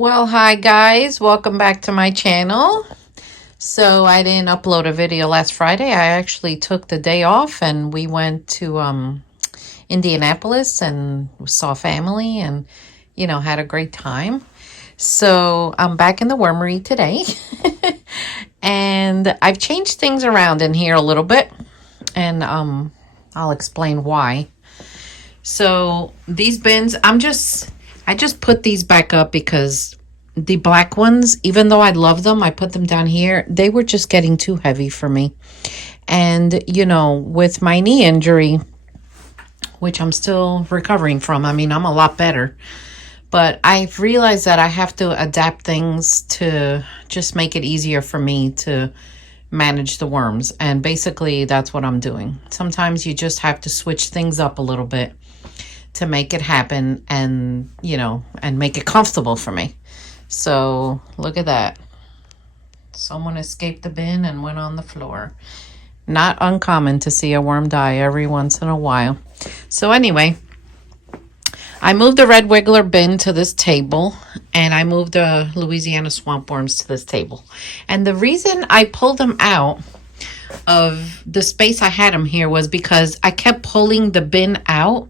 Well, hi guys, welcome back to my channel. So I didn't upload a video last Friday. I actually took the day off and we went to Indianapolis and saw family and had a great time. So I'm back in the wormery today. And I've changed things around in here a little bit, and I'll explain why. So these bins, I just put these back up because the black ones, even though I love them, I put them down here. They were just getting too heavy for me. And, with my knee injury, which I'm still recovering from, I'm a lot better. But I've realized that I have to adapt things to just make it easier for me to manage the worms. And basically, that's what I'm doing. Sometimes you just have to switch things up a little bit to make it happen and, and make it comfortable for me. So look at that. Someone escaped the bin and went on the floor. Not uncommon to see a worm die every once in a while. So anyway, I moved the red wiggler bin to this table, and I moved the Louisiana Swamp Worms to this table. And the reason I pulled them out of the space I had them here was because I kept pulling the bin out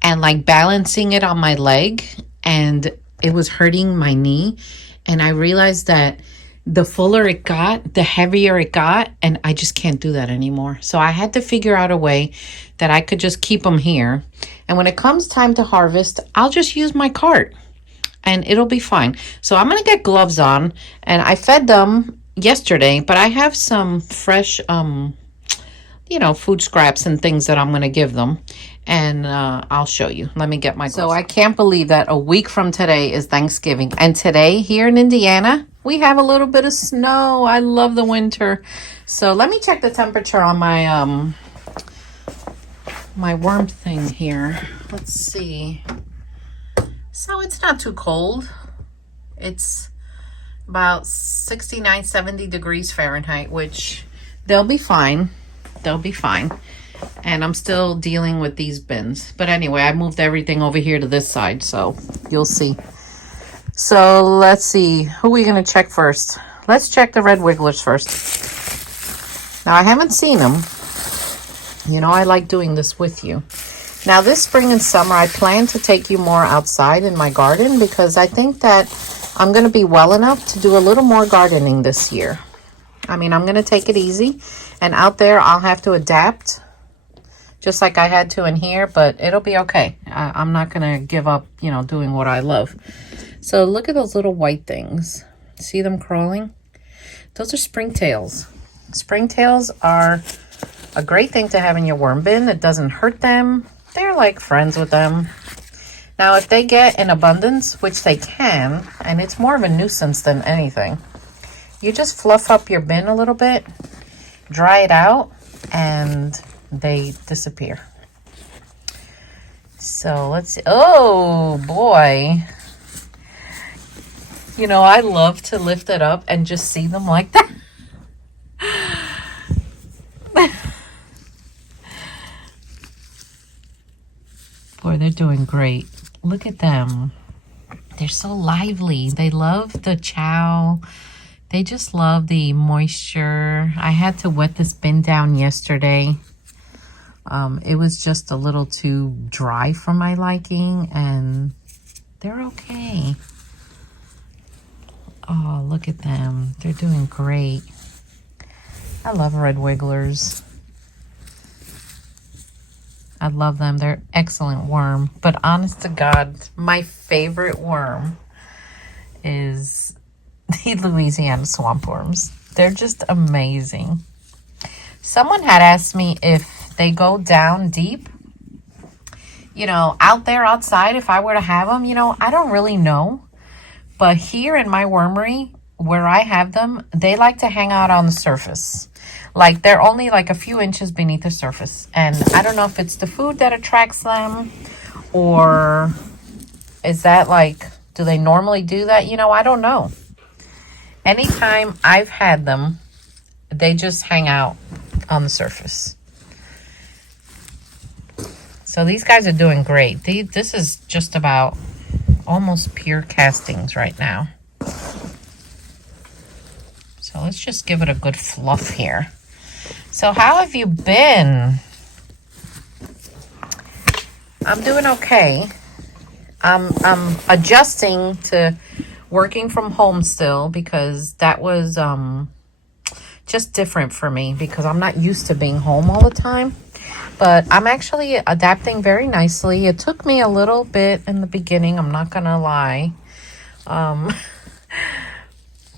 and like balancing it on my leg, and it was hurting my knee. And I realized that the fuller it got, the heavier it got, and I just can't do that anymore. So I had to figure out a way that I could just keep them here. And when it comes time to harvest, I'll just use my cart and it'll be fine. So I'm going to get gloves on, and I fed them yesterday, but I have some fresh, food scraps and things that I'm going to give them. And I'll show you. Let me get my gloves. So I can't believe that a week from today is Thanksgiving. And today here in Indiana, we have a little bit of snow. I love the winter. So let me check the temperature on my my worm thing here. Let's see. So it's not too cold. It's about 69, 70 degrees Fahrenheit, which they'll be fine. They'll be fine. And I'm still dealing with these bins. But anyway, I moved everything over here to this side, so you'll see. So let's see. Who are we going to check first? Let's check the red wigglers first. Now, I haven't seen them. I like doing this with you. Now, this spring and summer, I plan to take you more outside in my garden because I think that I'm going to be well enough to do a little more gardening this year. I'm going to take it easy. And out there, I'll have to adapt just like I had to in here, but it'll be okay. I'm not going to give up, doing what I love. So look at those little white things. See them crawling? Those are springtails. Springtails are a great thing to have in your worm bin. It doesn't hurt them. They're like friends with them. Now, if they get in abundance, which they can, and it's more of a nuisance than anything, you just fluff up your bin a little bit, dry it out, and they disappear. So let's see. Oh boy. I love to lift it up and just see them like that. Boy, they're doing great. Look at them. They're so lively. They love the chow. They just love the moisture. I had to wet this bin down yesterday. It was just a little too dry for my liking, and they're okay. Oh, look at them. They're doing great. I love red wigglers. I love them. They're excellent worm. But honest to God, my favorite worm is the Louisiana Swamp Worms. They're just amazing. Someone had asked me if they go down deep, out there outside, if I were to have them, I don't really know. But here in my wormery, where I have them, they like to hang out on the surface. Like they're only like a few inches beneath the surface. And I don't know if it's the food that attracts them, or is that like, do they normally do that? I don't know. Anytime I've had them, they just hang out on the surface. So these guys are doing great. This is just about almost pure castings right now. So let's just give it a good fluff here. So how have you been? I'm doing okay. I'm adjusting to working from home still because that was just different for me because I'm not used to being home all the time. But I'm actually adapting very nicely. It took me a little bit in the beginning, I'm not gonna lie.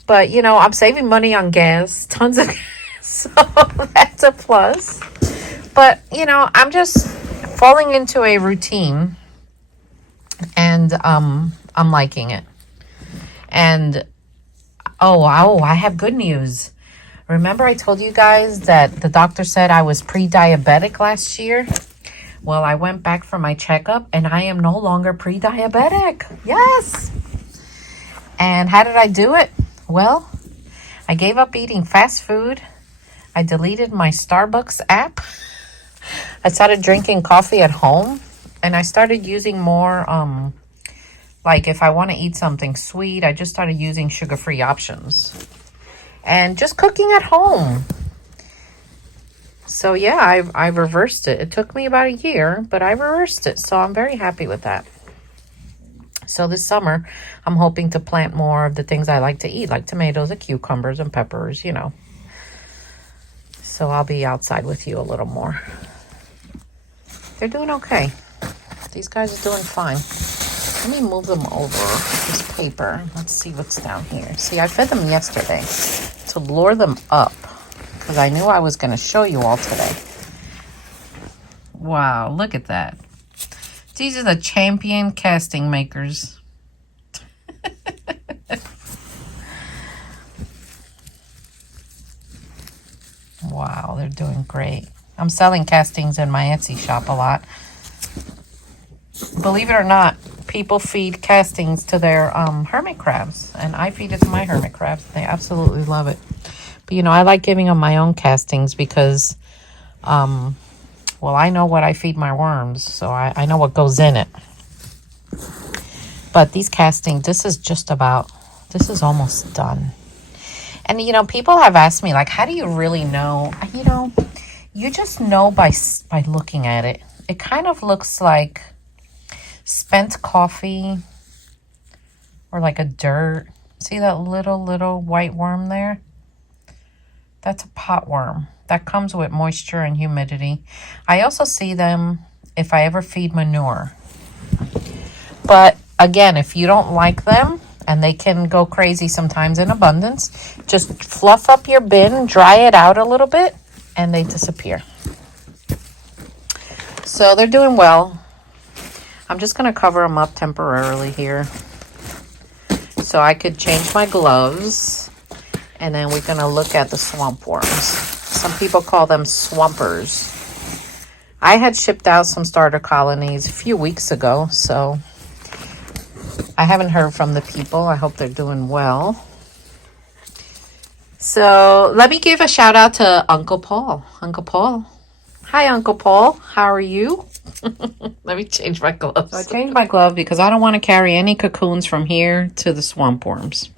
But you know, I'm saving money on gas, tons of gas, so that's a plus. But you know, I'm just falling into a routine, and I'm liking it. And oh, I have good news. Remember I told you guys that the doctor said I was pre-diabetic last year? Well, I went back for my checkup and I am no longer pre-diabetic. Yes. And how did I do it? Well, I gave up eating fast food. I deleted my Starbucks app. I started drinking coffee at home. And I started using more, like if I want to eat something sweet, I just started using sugar-free options. And just cooking at home. So yeah, I reversed it. It took me about a year, but I reversed it. So I'm very happy with that. So this summer, I'm hoping to plant more of the things I like to eat, like tomatoes and cucumbers and peppers, you know. So I'll be outside with you a little more. They're doing okay. These guys are doing fine. Let me move them over this paper. Let's see what's down here. See, I fed them yesterday to lure them up because I knew I was going to show you all today. Wow, look at that. These are the champion casting makers. Wow, they're doing great. I'm selling castings in my Etsy shop a lot. Believe it or not, people feed castings to their hermit crabs, and I feed it to my hermit crabs. They absolutely love it. But you know, I like giving them my own castings because, well, I know what I feed my worms, so I know what goes in it. But these castings, this is almost done. And you know, people have asked me, like, how do you really know? You know, you just know by looking at it. It kind of looks like spent coffee or like a dirt. See that little white worm there? That's a pot worm. That comes with moisture and humidity. I also see them if I ever feed manure. But again, if you don't like them, and they can go crazy sometimes in abundance, just fluff up your bin, dry it out a little bit, and they disappear. So they're doing well. I'm just going to cover them up temporarily here so I could change my gloves. And then we're going to look at the swamp worms. Some people call them swampers. I had shipped out some starter colonies a few weeks ago, so I haven't heard from the people. I hope they're doing well. So let me give a shout out to Uncle Paul. Uncle Paul. Hi, Uncle Paul. How are you? Let me change my gloves. So I changed my glove because I don't want to carry any cocoons from here to the swamp worms.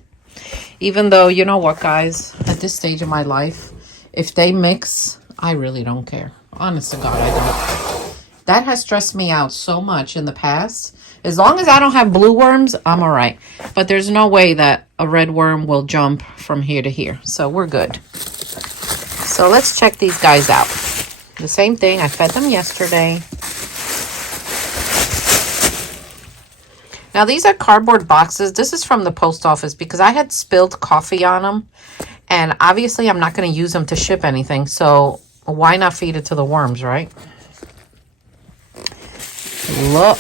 Even though, you know what, guys? At this stage of my life, if they mix, I really don't care. Honest to God, I don't. That has stressed me out so much in the past. As long as I don't have blue worms, I'm all right. But there's no way that a red worm will jump from here to here. So we're good. So let's check these guys out. The same thing. I fed them yesterday. Now, these are cardboard boxes. This is from the post office because I had spilled coffee on them. And obviously, I'm not going to use them to ship anything. So why not feed it to the worms, right?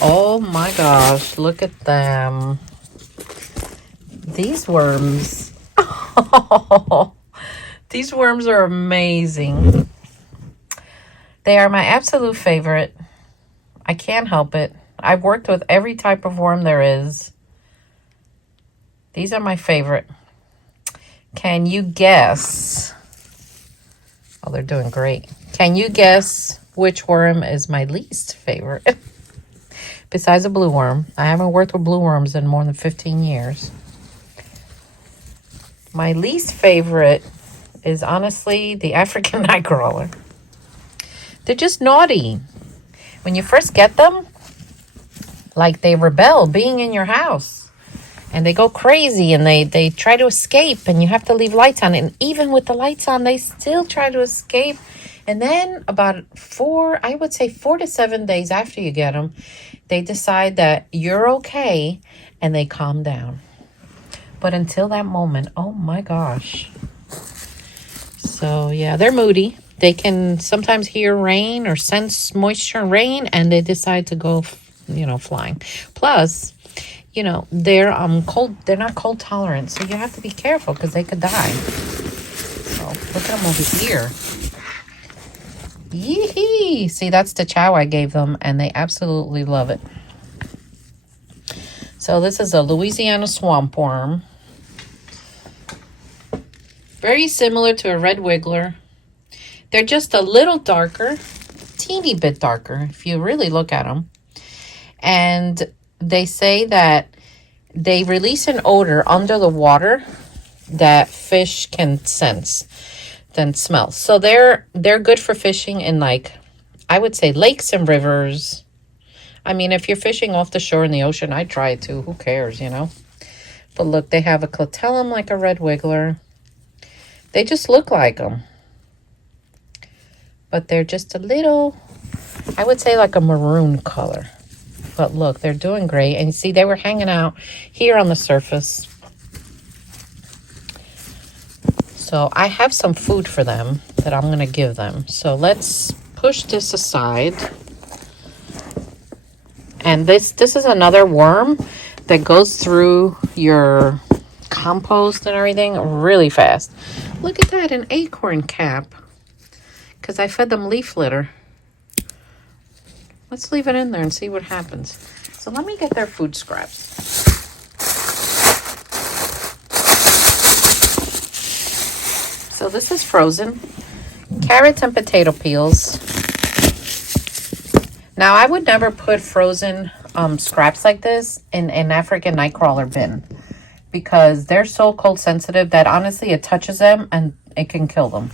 Oh my gosh, look at them. These worms. Oh, these worms are amazing. They are my absolute favorite. I can't help it. I've worked with every type of worm there is. These are my favorite. Can you guess? Oh, they're doing great. Can you guess which worm is my least favorite? besides a blue worm. I haven't worked with blue worms in more than 15 years. My least favorite is honestly the African nightcrawler. They're just naughty. When you first get them, like they rebel being in your house. And they go crazy and they try to escape and you have to leave lights on. And even with the lights on, they still try to escape. And then about 4 to 7 days after you get them, they decide that you're okay and they calm down. But until that moment, oh my gosh. So yeah, they're moody. They can sometimes hear rain or sense moisture and rain and they decide to go, flying. Plus, they're cold. They're not cold tolerant, so you have to be careful because they could die. So look at them over here. Yee-hee! See, that's the chow I gave them, and they absolutely love it. So this is a Louisiana Swamp Worm. Very similar to a red wiggler. They're just a little darker, teeny bit darker, if you really look at them. And they say that they release an odor under the water that fish can sense, then smell. So they're good for fishing in, like, I would say lakes and rivers. I mean, if you're fishing off the shore in the ocean, I'd try it too. Who cares, But look, they have a clitellum like a red wiggler. They just look like them. But they're just a little, I would say like a maroon color. But look, they're doing great. And you see, they were hanging out here on the surface. So I have some food for them that I'm going to give them. So let's push this aside. And this is another worm that goes through your compost and everything really fast. Look at that, an acorn cap. Because I fed them leaf litter. Let's leave it in there and see what happens. So let me get their food scraps. So this is frozen. Carrots and potato peels. Now I would never put frozen scraps like this in an African nightcrawler bin. Because they're so cold sensitive that honestly it touches them and it can kill them.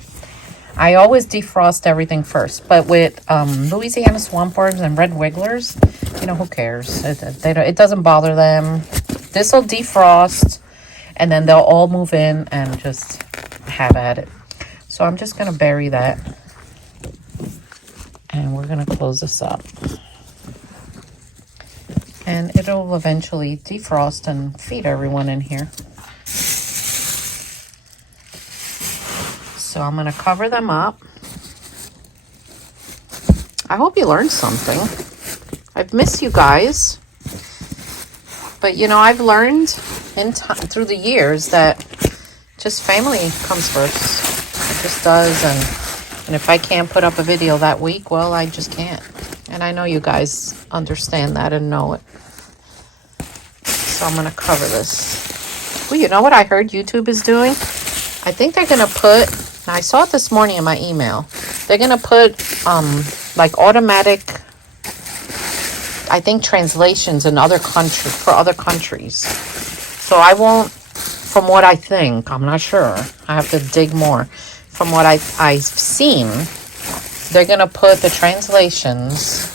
I always defrost everything first, but with Louisiana Swamp Worms and red wigglers, who cares? It doesn't bother them. This will defrost, and then they'll all move in and just have at it. So I'm just going to bury that, and we're going to close this up. And it'll eventually defrost and feed everyone in here. So I'm going to cover them up. I hope you learned something. I've missed you guys. But, I've learned through the years that just family comes first. It just does. And if I can't put up a video that week, well, I just can't. And I know you guys understand that and know it. So I'm going to cover this. Well, you know what I heard YouTube is doing? I think they're going to put... Now, I saw it this morning in my email. They're going to put, like, automatic, I think, translations in for other countries. So I won't, from what I think, I'm not sure. I have to dig more. From what I've seen, they're going to put the translations,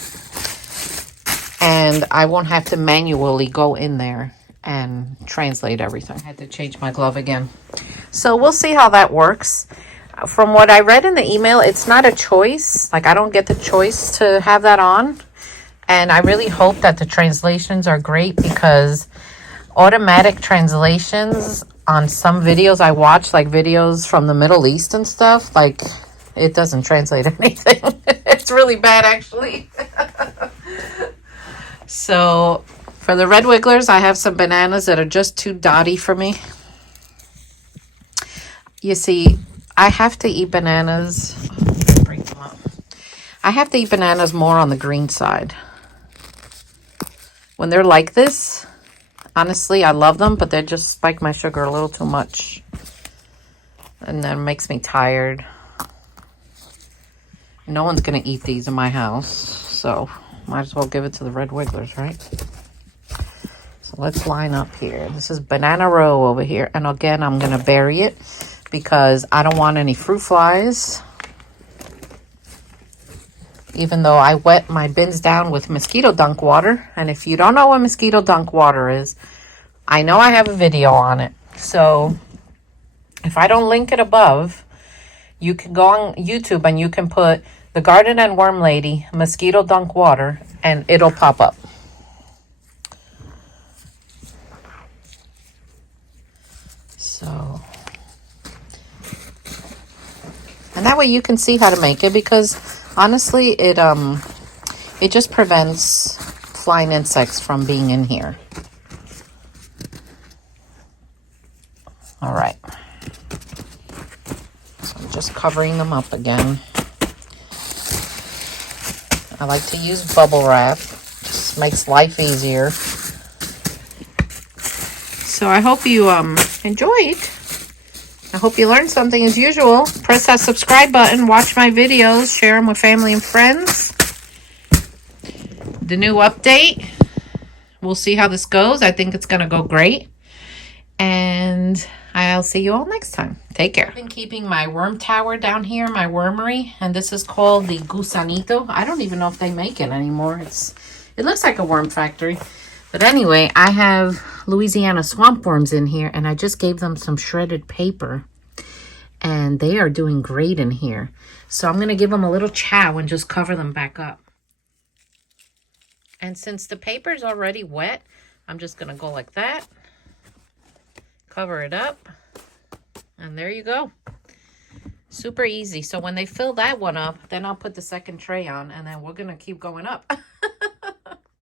and I won't have to manually go in there and translate everything. I had to change my glove again. So we'll see how that works. From what I read in the email, it's not a choice. Like, I don't get the choice to have that on. And I really hope that the translations are great, because automatic translations on some videos I watch, like videos from the Middle East and stuff, like, it doesn't translate anything. It's really bad, actually. So, for the red wigglers, I have some bananas that are just too dotty for me. You see, I have to eat bananas. Bring them up. I have to eat bananas more on the green side. When they're like this, honestly, I love them, but they just spike my sugar a little too much. And that makes me tired. No one's going to eat these in my house, so Might as well give it to the red wigglers, right? So let's line up here. This is banana row over here. And again, I'm going to bury it because I don't want any fruit flies. Even though I wet my bins down with mosquito dunk water. And if you don't know what mosquito dunk water is, I know I have a video on it. So if I don't link it above, you can go on YouTube and you can put the Garden and Worm Lady mosquito dunk water and it'll pop up. So, and that way you can see how to make it, because honestly it just prevents flying insects from being in here. All right. So I'm just covering them up again. I like to use bubble wrap. Just makes life easier. So I hope you enjoyed. I hope you learned something as usual. Press that subscribe button. Watch my videos. Share them with family and friends. The new update. We'll see how this goes. I think it's going to go great. And I'll see you all next time. Take care. I've been keeping my worm tower down here, my wormery, and this is called the Gusanito. I don't even know if they make it anymore. It looks like a worm factory. But anyway, I have Louisiana Swamp Worms in here, and I just gave them some shredded paper, and they are doing great in here. So I'm going to give them a little chow and just cover them back up. And since the paper is already wet, I'm just going to go like that. Cover it up. And there you go. Super easy. So when they fill that one up, then I'll put the second tray on, and then we're going to keep going up.